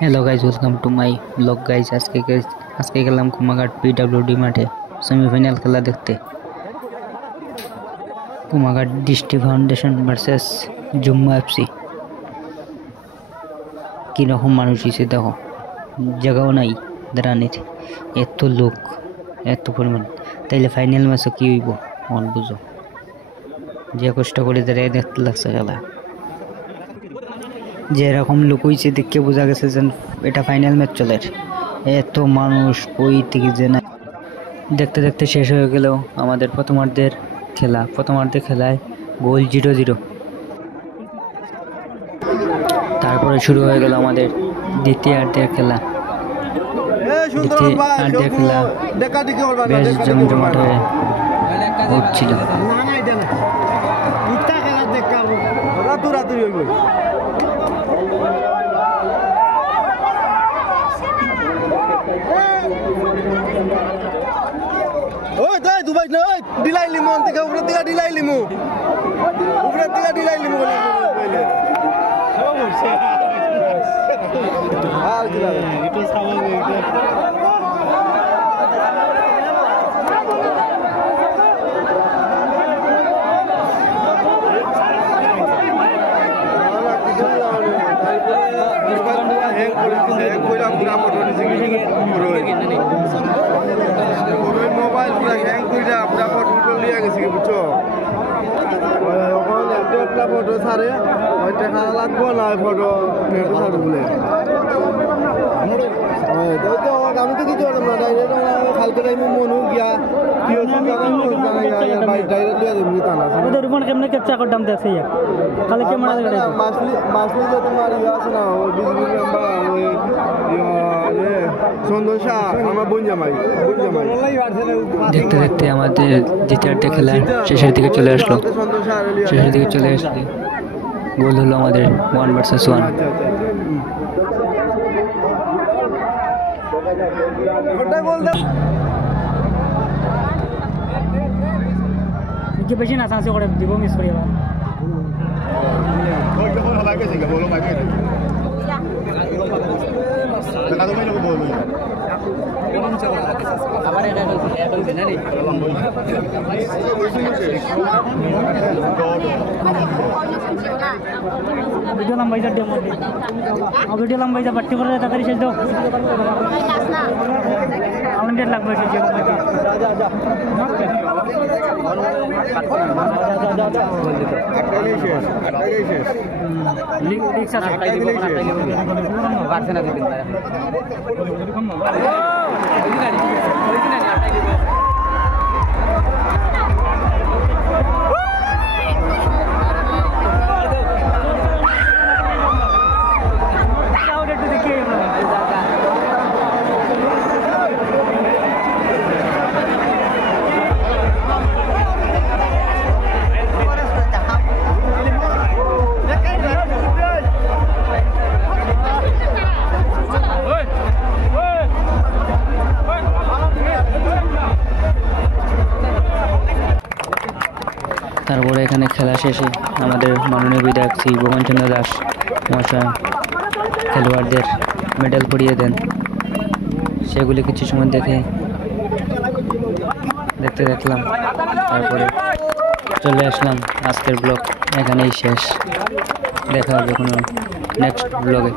Hello guys, welcome to my blog guys. আজকে গেলাম কুমাঘাট পিডব্লিউডি মাঠে সেমিফাইনাল খেলা দেখতে। কুমাঘাট দৃষ্টি ফাউন্ডেশন ভার্সেস জম্মু এফসি। কীরকম মানুষ হয়েছে দেখো, জায়গাও নাই দাঁড়ানির, এত লোক, এত পরিমাণ। তাইলে ফাইনাল ম্যাচও কী হইব মন বুঝো। যে কষ্ট করে দাঁড়িয়ে দেখতে লাগছে খেলা, যে এরকম লোক হয়েছে দেখে বোঝা গেছে যে এটা ফাইনাল ম্যাচ চলে। এত মানুষ ওই থেকে যে না, দেখতে দেখতে শেষ হয়ে গেল আমাদের প্রথমার্ধের খেলায় গোল 0-0। তারপরে শুরু হয়ে গেল আমাদের দ্বিতীয়ার্ধের খেলা বেশ জমজমাট হয়ে উঠছিল। ওই তাই দুবাই না, ওই ডিলাই লিমু থেকে উপরে থেকে ডিলাই লিমু বলে সব হচ্ছে আর কি লাগে এটা স্বাভাবিক। মোবাইল পুরা হ্যাং কইরা পুরা ফটো লিয়া গেছে কি বুঝছো। ওখানে একটা ফটো ছাড়ে ওই টাকা লাগবো না, ফটো ছাড়ে বলে আমি তো দিতে পারতাম না। ডাইরেক্ট কালকে টাইমে মনু গিয়া কেমনে ক্যাপচার করতাম দেখছি কালকে ক্যামেরা দেখে মাসলি যে তোমার ইয়ে আছে না, ওই বিজলি নাম্বার ওই সন্দন শাহ আমার বোন জামাই। দেখতে দেখতে আমাদের দ্বিতীয়ার্ধের খেলা শেষের দিকে চলে আসলো। গোল হলো আমাদের 1 ভার্সেস 1। বেশি না চান্স করে দিব মিস করি এবার। ভিডিও লম্বাই যা ভিডিও লম্বাই যা বাড়তি করে তাড়াতাড়ি শেষ দাও। আমাদের লাগবে শেষ তারপরে এখানে খেলা শেষে আমাদের মাননীয় বিধায়ক শ্রী ভুবনচন্দ্র দাস মহাশয় খেলোয়াড়দের মেডেল পরিয়ে দেন। সেগুলি কিছু সময় দেখলাম। তারপরে চলে আসলাম। আজকের ব্লগ এখানেই শেষ। দেখা হবে কোনো নেক্সট ব্লগে।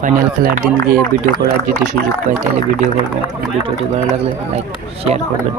ফাইনাল খেলার দিন গিয়ে ভিডিও করার যদি সুযোগ পাই তাহলে ভিডিও করবো। ভিডিওটি ভালো লাগলে লাইক শেয়ার করবেন।